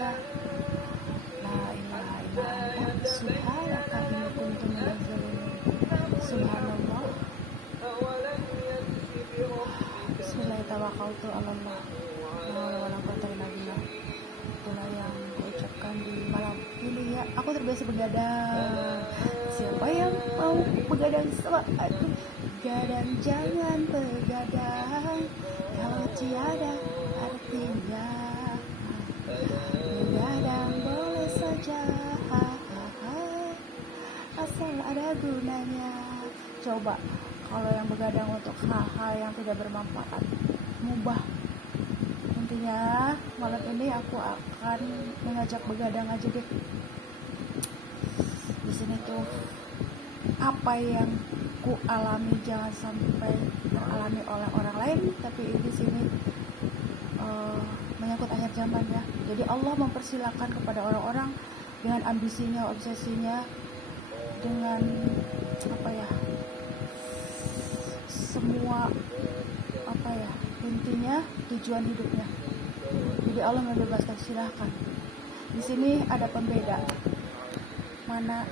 Allah, la ilaha illa anta subhanaka inni kuntu minadz zalimin. Subhanallah, bismillah tawakkaltu 'ala Allah, la haula wala quwwata illa billah. Itulah yang kuucapkan di malam ini ya. Aku terbiasa begadang. Siapa yang mau begadang sama aku? Begadang, jangan begadang kalau tiada artinya. Begadang boleh saja, asal ada gunanya. Coba kalau yang begadang untuk hal-hal yang tidak bermanfaat, mubah. Intinya malam ini aku akan mengajak begadang aja deh. Di sini tuh apa yang ku alami jangan sampai teralami oleh orang lain, tapi di sini menyangkut akhir zaman ya. Jadi Allah mempersilakan kepada orang-orang dengan ambisinya, obsesinya, dengan semua intinya tujuan hidupnya. Jadi Allah membebaskan, silahkan. Di sini ada pembeda mana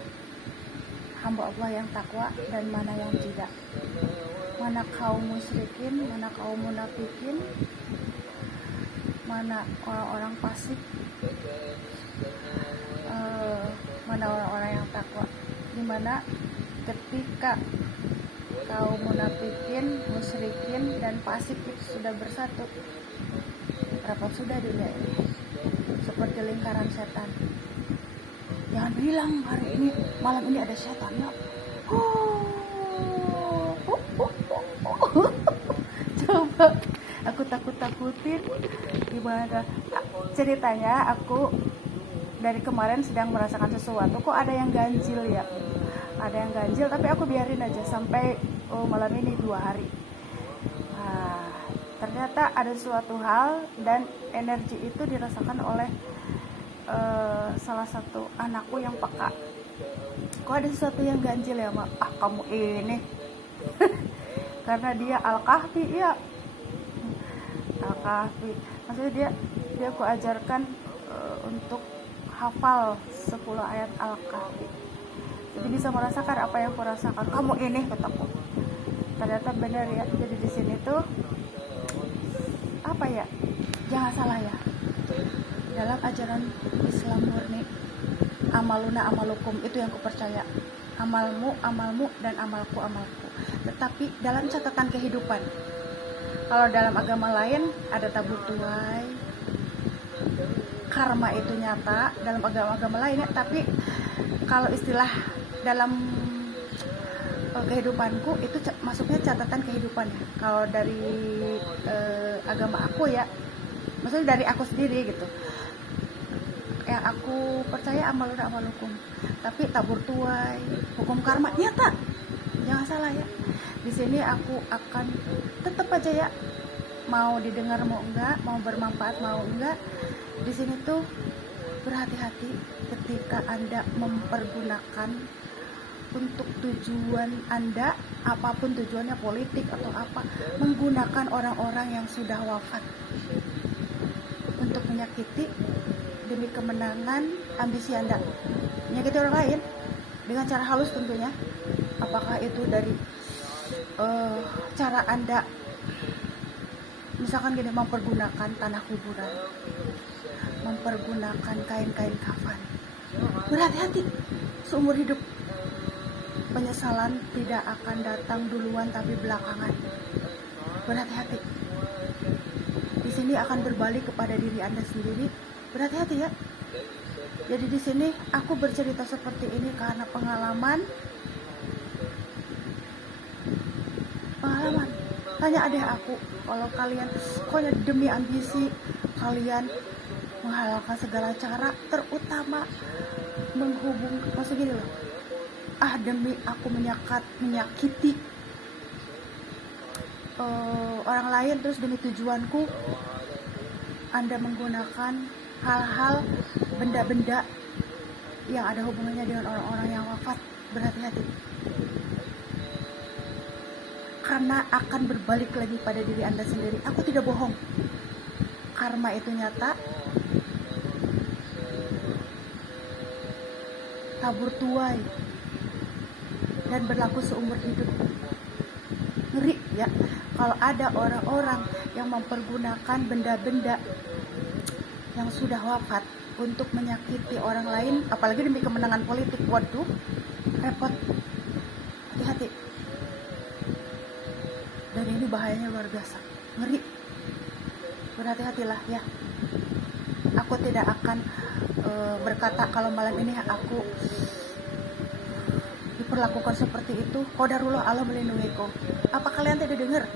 hamba Allah yang takwa dan mana yang tidak, mana kaum musyrikin, mana kaum munafikin, mana orang-orang fasik, mana orang-orang yang takwa. Dimana ketika kaum munafikin, musyrikin, dan fasik itu sudah bersatu, rapat sudah dunia ini seperti lingkaran setan. Jangan bilang hari ini, malam ini ada setan ya. Coba aku takut-takutin gimana ceritanya. Aku dari kemarin sedang merasakan sesuatu, kok ada yang ganjil ya, ada yang ganjil, tapi aku biarin aja sampai malam ini 2 hari. Ternyata ada suatu hal dan energi itu dirasakan oleh salah satu anakku yang peka. Kok ada sesuatu yang ganjil ya, Mak? Kamu ini karena dia Al-Kahfi ya. Al-Kahfi maksudnya dia aku ajarkan untuk hafal 10 ayat Al-Kahfi. Jadi bisa merasakan apa yang aku rasakan. Kamu ini, kataku. Ternyata benar ya. Jadi di sini tuh jangan salah ya, dalam ajaran Islam murni, amaluna amalukum, itu yang kupercaya. Amalmu amalmu dan amalku amalku. Tetapi dalam catatan kehidupan, kalau dalam agama lain ada tabur tuai, karma itu nyata dalam agama-agama lainnya. Tapi kalau istilah dalam kehidupanku itu masuknya catatan kehidupan. Kalau dari agama aku ya, maksudnya dari aku sendiri gitu, yang aku percaya amaluna amalukum. Tapi tabur tuai, hukum karma nyata, jangan salah ya. Di sini aku akan tetap aja ya, mau didengar mau enggak, mau bermanfaat mau enggak, di sini tuh berhati-hati ketika Anda mempergunakan untuk tujuan Anda, apapun tujuannya, politik atau apa, menggunakan orang-orang yang sudah wafat untuk menyakiti demi kemenangan ambisi Anda, menyakiti orang lain dengan cara halus tentunya. Apakah itu dari cara Anda, misalkan gini, mempergunakan tanah kuburan, mempergunakan kain-kain kafan. Berhati-hati seumur hidup. Penyesalan tidak akan datang duluan tapi belakangan. Berhati-hati. Di sini akan berbalik kepada diri Anda sendiri. Berhati-hati ya. Jadi di sini aku bercerita seperti ini karena pengalaman. Tanya adek aku, kalau kalian demi ambisi kalian menghalalkan segala cara, terutama menghubung, maksudnya gini loh, demi aku menyakiti orang lain, terus demi tujuanku Anda menggunakan hal-hal, benda-benda yang ada hubungannya dengan orang-orang yang wafat. Berhati-hati, karena akan berbalik lagi pada diri Anda sendiri. Aku tidak bohong, karma itu nyata. tabur tuai, dan berlaku seumur hidup. Ngeri ya kalau ada orang-orang yang mempergunakan benda-benda yang sudah wafat untuk menyakiti orang lain, apalagi demi kemenangan politik. Waduh, repot. Hati-hati. Dan ini bahayanya luar biasa, ngeri. Berhati-hatilah ya. Aku tidak akan berkata kalau malam ini aku diperlakukan seperti itu. Qadarullah, Allah melindungiku. Apa kalian tidak dengar?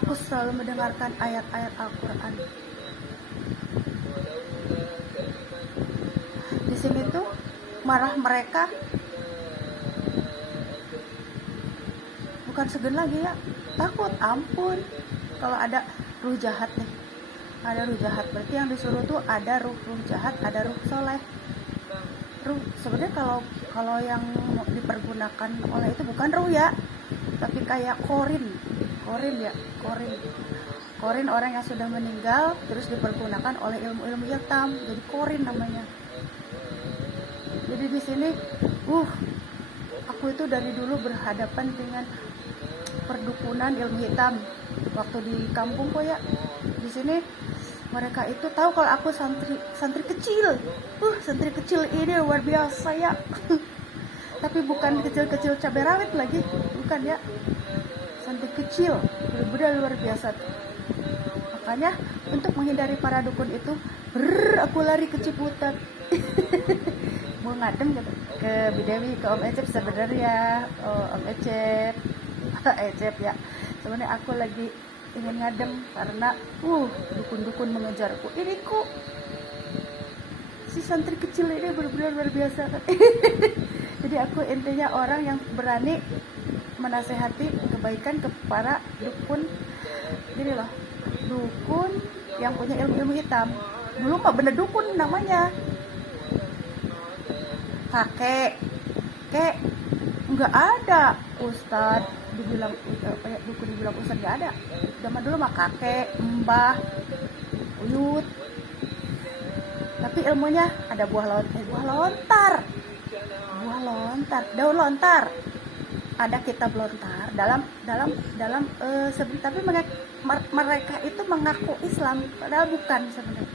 Aku selalu mendengarkan ayat-ayat Al-Quran. Di sini tuh marah mereka bukan segan lagi ya, takut. Ampun, kalau ada ruh jahat nih, ada ruh jahat, berarti yang disuruh tuh ada ruh jahat, ada ruh soleh. Ruh sebenarnya kalau yang dipergunakan oleh itu bukan ruh ya, tapi kayak korin orang yang sudah meninggal terus dipergunakan oleh ilmu-ilmu hitam, jadi korin namanya. Jadi di sini aku itu dari dulu berhadapan dengan perdukunan ilmu hitam waktu di kampung kok ya. Di sini mereka itu tahu kalau aku santri kecil. Santri kecil ini luar biasa ya. Tapi bukan kecil-kecil cabai rawit lagi, bukan ya. Santri kecil, benar-benar luar biasa. Makanya untuk menghindari para dukun itu, aku lari ke Ciputat. Mau ngadem gitu ke Bidewi, ke Om Ecep sebenarnya. Om Ecep ya. Sebenarnya aku lagi ingin ngadem karena dukun-dukun mengejarku. Ini kok si santri kecil ini benar-benar luar biasa kan. Jadi aku intinya orang yang berani menasehati kebaikan kepada dukun. Gini loh, dukun yang punya ilmu-ilmu hitam. Dulu mah bener dukun namanya, kakek nggak ada ustadz dibilang dukun dibilang ustadz, nggak ada. Zaman dulu mah kakek, mbah, uyut. Tapi ilmunya ada buah lontar, daun lontar, ada kitab lontar tapi mereka itu mengaku Islam padahal bukan sebenarnya.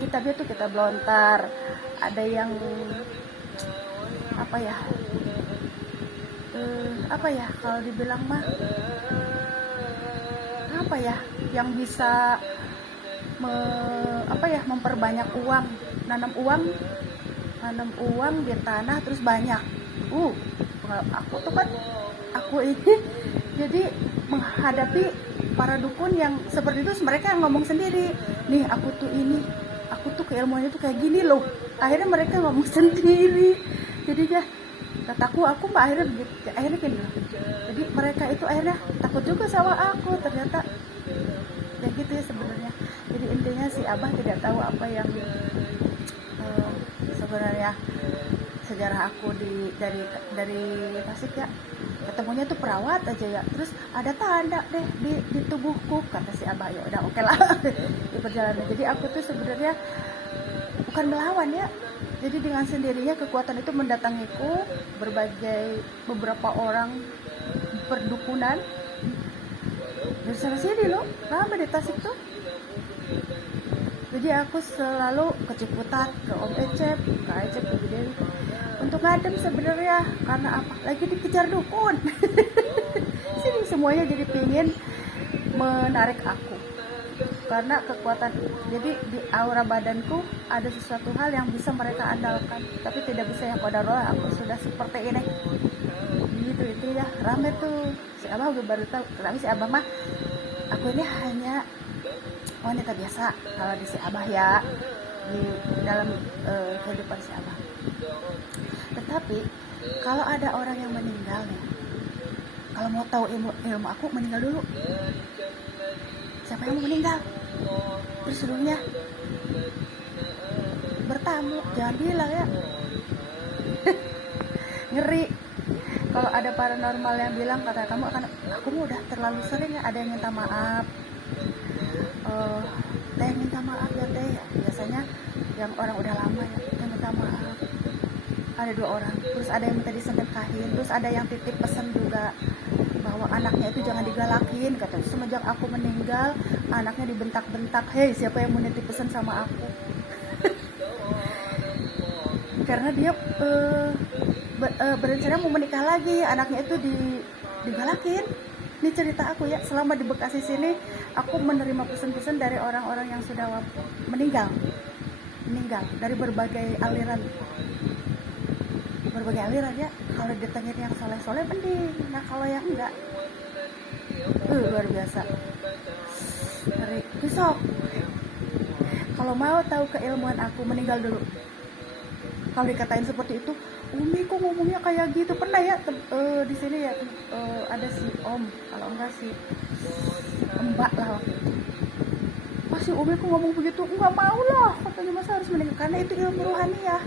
Kitabnya itu kitab lontar. Ada yang apa ya kalau dibilang mah yang bisa memperbanyak uang, nanam uang di tanah terus banyak. Aku ini jadi menghadapi para dukun yang seperti itu. Mereka yang ngomong sendiri, nih aku tuh keilmuannya tuh kayak gini loh. Akhirnya mereka ngomong sendiri. Jadinya kataku, aku mah akhirnya gini loh. Jadi mereka itu akhirnya takut juga sama aku. Ternyata ya gitu ya sebenarnya. Jadi intinya si Abah tidak tahu apa yang sebenarnya sejarah aku dari Tasik ya. Ketemunya tuh perawat aja ya, terus ada tanda deh di tubuhku, kata si Abah. Ya udah oke lah. Di perjalanan. Jadi aku tuh sebenarnya bukan melawan ya. Jadi dengan sendirinya kekuatan itu mendatangiku, beberapa orang perdukunan dari sana sini loh, ramai di Tasik tuh. Jadi aku selalu ke Ciputat, ke Om Ecep, ke Bidewi untuk ngadem sebenarnya. Karena apa? Lagi dikejar dukun. Sini semuanya jadi pingin menarik aku. Karena kekuatan, jadi di aura badanku ada sesuatu hal yang bisa mereka andalkan, tapi tidak bisa yang qadarullah aku sudah seperti ini. Gitu itu ya, rame tuh. Si Abah gue baru tahu, tapi si Abah mah aku ini hanya wanita biasa kalau di si Abah ya, di dalam kehidupan si Abah. Tetapi kalau ada orang yang meninggal nih, kalau mau tahu ilmu aku, meninggal dulu. Siapa yang mau meninggal? Terus sebelumnya bertamu, jangan bilang ya. Ngeri. Kalau ada paranormal yang bilang, kata kamu akan, aku udah terlalu sering ya, ada yang minta maaf. Teh minta maaf ya teh. Biasanya yang orang udah lama ya, minta maaf. ada 2 orang, terus ada yang minta disedekahin, terus ada yang titip pesan juga bahwa anaknya itu jangan digalakin, kata semenjak aku meninggal anaknya dibentak-bentak, hei siapa yang mau nitip pesan sama aku. Karena dia berencana mau menikah lagi, anaknya itu digalakin. Ini cerita aku ya, selama di Bekasi sini aku menerima pesan-pesan dari orang-orang yang sudah meninggal dari berbagai aliran ya. Kalau ditengin yang soleh-soleh mending, nah kalau yang enggak luar biasa ngeri. Besok kalau mau tahu keilmuan aku, meninggal dulu. Kalau dikatain seperti itu, Umi kok ngomongnya kayak gitu, pernah ya di sini ya ada si Om, kalau enggak si Mbak lah waktu itu. Pasti Umi kok ngomong begitu, enggak mau lah katanya, masa harus meninggal, karena itu ilmu rohani ya.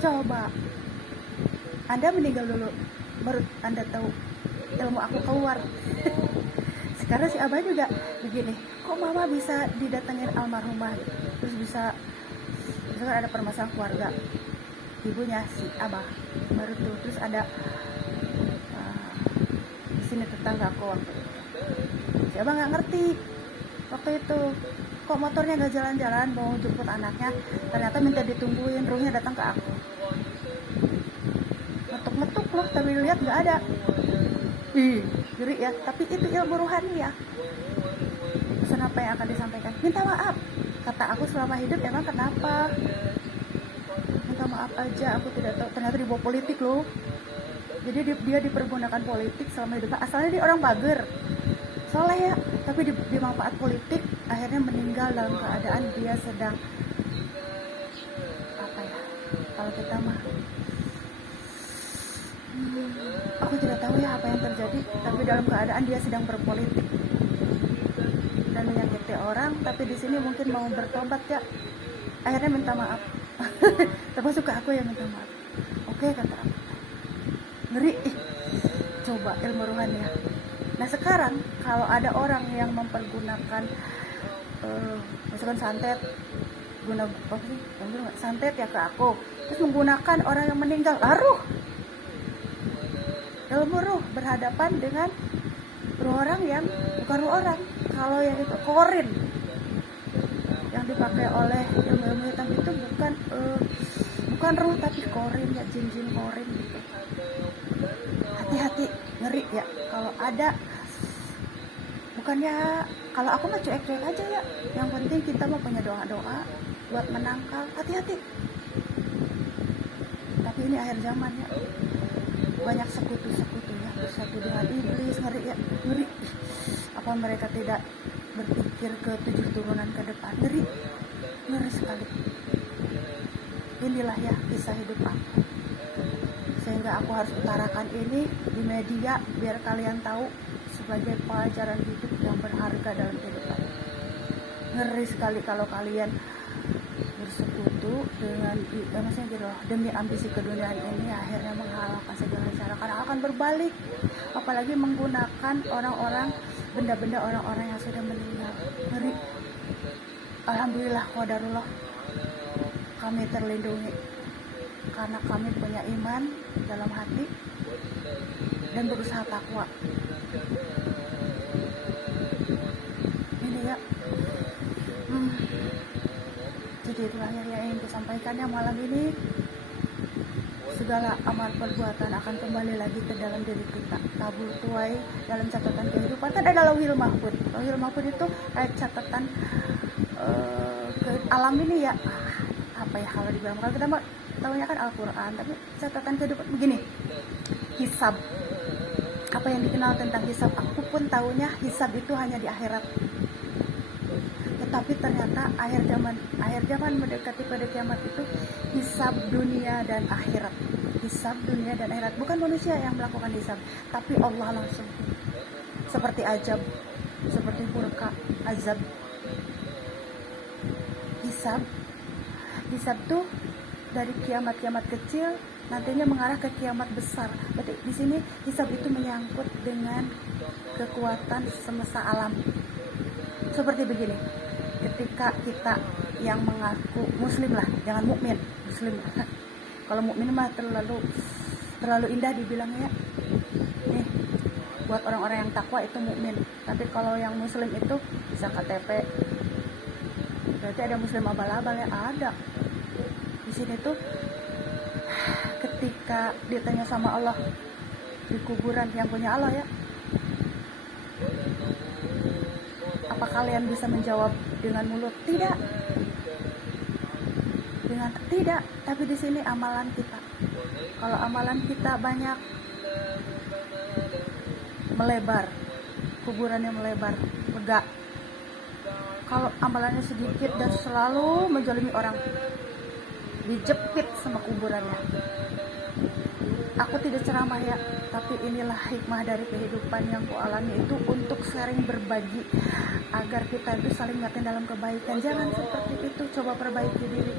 Coba Anda meninggal dulu baru Anda tahu ilmu aku keluar. Sekarang si Abah juga begini, kok mama bisa didatengin almarhumah, terus bisa misalkan ada permasalahan keluarga, ibunya si Abah baru tuh, terus ada di sini tetangga aku waktu itu, si Abah nggak ngerti waktu itu kok motornya nggak jalan-jalan mau jemput anaknya, ternyata minta ditungguin, ruhnya datang ke aku, ngetuk-ngetuk loh, tapi lihat nggak ada. Ngeri ya, tapi itu ilmu rohani ya. Pesan apa yang akan disampaikan? Minta maaf. Kata aku selama hidup emang kenapa? Minta maaf aja, aku tidak tahu. Ternyata dibawa politik loh. Jadi dia dipergunakan politik selama hidup. Asalnya dia orang bager, soleh ya, tapi dimanfaat politik, akhirnya meninggal dalam keadaan dia sedang apa ya? Kalau kita mah aku tidak tahu ya apa yang terjadi, tapi dalam keadaan dia sedang berpolitik dan menyakiti orang, tapi di sini mungkin mau bertobat ya, akhirnya minta maaf. Termasuk ke aku yang minta maaf. Oke, kata aku. Ngeri. Coba ilmu rohani ya. Nah sekarang kalau ada orang yang mempergunakan misalkan santet, santet ya ke aku, terus menggunakan orang yang meninggal, ilmu ruh berhadapan dengan ruh orang yang bukan ruh orang. Kalau yang itu korin yang dipakai oleh ilmu-ilmu hitam itu bukan ruh tapi korin ya, jin-jin korin gitu. Hati-hati, ngeri ya kalau ada. Bukannya kalau aku mah cuek-cuek aja ya, yang penting kita mah punya doa-doa buat menangkal, hati-hati. Tapi ini akhir zaman ya, banyak sekutu-sekutu ya, bersatu dengan iblis, ngeri ya, ngeri. Apa mereka tidak berpikir ke 7 turunan ke depan? Ngeri sekali. Inilah ya kisah hidup aku, sehingga aku harus utarakan ini di media biar kalian tahu sebagai pelajaran hidup yang berharga dalam kehidupan. Ngeri sekali kalau kalian bersekutu dengan maksudnya gitu loh, demi ambisi keduniaan ini, akhirnya menghalalkan segala cara, karena akan berbalik. Apalagi menggunakan orang-orang, benda-benda orang-orang yang sudah meninggal. Ngeri. Alhamdulillah, qadarullah, kami terlindungi karena kami punya iman dalam hati dan berusaha takwa. Ini ya, jadi itulah yang ingin disampaikan ya malam ini. Segala amal perbuatan akan kembali lagi ke dalam diri kita, tabul tuai dalam catatan kehidupan. Kan ada lauhil mahfud. Lauhil mahfud itu kayak catatan ke alam ini ya. Apa ya kalau dibilang, kalau kita mah tahunya kan Al-Quran, tapi catatan kehidupan begini, hisab. Apa yang dikenal tentang hisab? Aku pun tahunya hisab itu hanya di akhirat. Tetapi ternyata akhir zaman mendekati pada kiamat itu hisab dunia dan akhirat. Hisab dunia dan akhirat, bukan manusia yang melakukan hisab, tapi Allah langsung. Seperti ajab, seperti burka, azab. Hisab tuh dari kiamat-kiamat kecil nantinya mengarah ke kiamat besar. Berarti di sini hisab itu menyangkut dengan kekuatan semesta alam. Seperti begini, ketika kita yang mengaku muslim lah, jangan mukmin, muslim. Kalau mukmin mah terlalu indah dibilangnya. Nih, buat orang-orang yang takwa itu mukmin. Tapi kalau yang muslim itu bisa KTP. Berarti ada muslim abal-abal ya, ada. Di sini tuh ketika ditanya sama Allah di kuburan, yang punya Allah ya, apa kalian bisa menjawab dengan mulut? Tidak. Tidak, tapi di sini amalan kita. Kalau amalan kita banyak, melebar, kuburannya melebar, lega. Kalau amalannya sedikit dan selalu menzalimi orang, dijepit sama kuburannya. Aku tidak ceramah ya, tapi inilah hikmah dari kehidupan yang ku alami itu, untuk sering berbagi agar kita itu saling ngatin dalam kebaikan. Jangan seperti itu, coba perbaiki diri.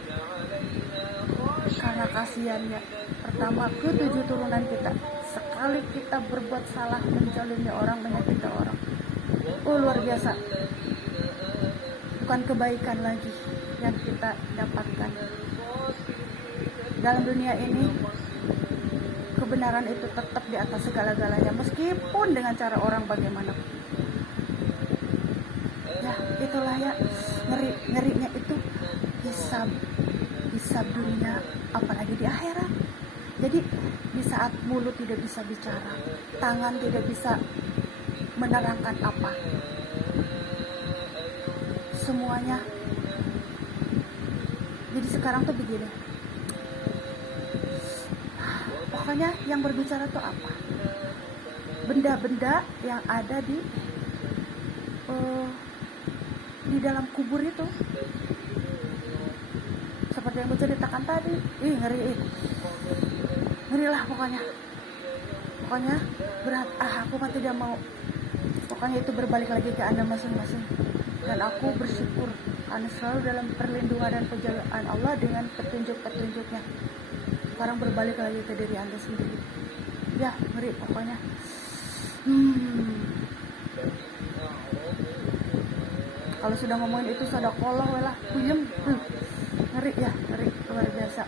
Karena kasihannya, pertama ke-7 turunan kita, sekali kita berbuat salah, menzalimi orang, menyakiti orang, luar biasa. Bukan kebaikan lagi yang kita dapatkan dalam dunia ini. Kebenaran itu tetap di atas segala-galanya, meskipun dengan cara orang bagaimana. Ya itulah ya, ngerinya itu hisab dunia, apalagi di akhirat. Jadi di saat mulut tidak bisa bicara, tangan tidak bisa menerangkan apa, semuanya. Jadi sekarang tuh begini, pokoknya yang berbicara tuh apa? Benda-benda yang ada di dalam kubur itu, seperti yang gue ceritakan tadi. Ngeri lah pokoknya berat. Aku mah tidak mau. Pokoknya itu berbalik lagi ke Anda masing-masing, dan aku bersyukur Anda selalu dalam perlindungan dan penjagaan Allah dengan petunjuk-petunjuknya. Sekarang berbalik lagi ke diri Anda sendiri. Ya ngeri pokoknya. Kalau sudah ngomongin itu sadaqallah lah, puyeng. Ngeri ya, ngeri luar biasa.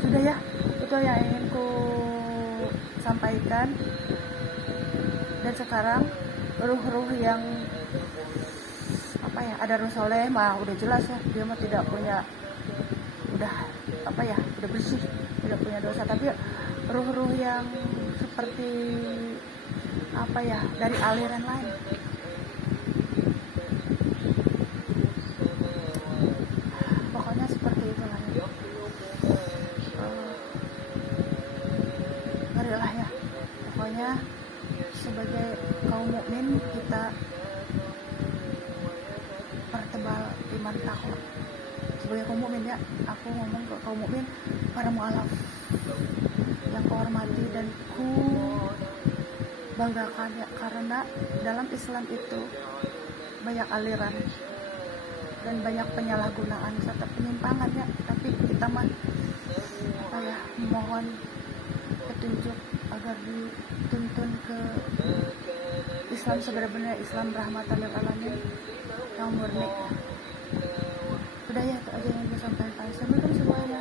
Sudah ya, itu yang ingin ku sampaikan. Dan sekarang ruh-ruh yang ada ruh soleh mah udah jelas ya, dia mah tidak punya, udah bersih, tidak punya dosa. Tapi ruh-ruh yang seperti dari aliran lain, pokoknya seperti itulah ya. Ngeri lah ya pokoknya. Sebagai kaum mukmin, kita pertebal iman takwa. Sebagai kaum mukmin ya, aku ngomong ke kaum mukmin, para mu'alaf yang ku hormati dan ku banggakan ya, karena dalam Islam itu banyak aliran dan banyak penyalahgunaan serta penyimpangan ya. Tapi kita mah mohon petunjuk agar dituntun ke Islam sebenarnya, Islam rahmatan lil alamin yang murni. Udah ya, itu aja yang saya sampaikan. Assalamualaikum semuanya.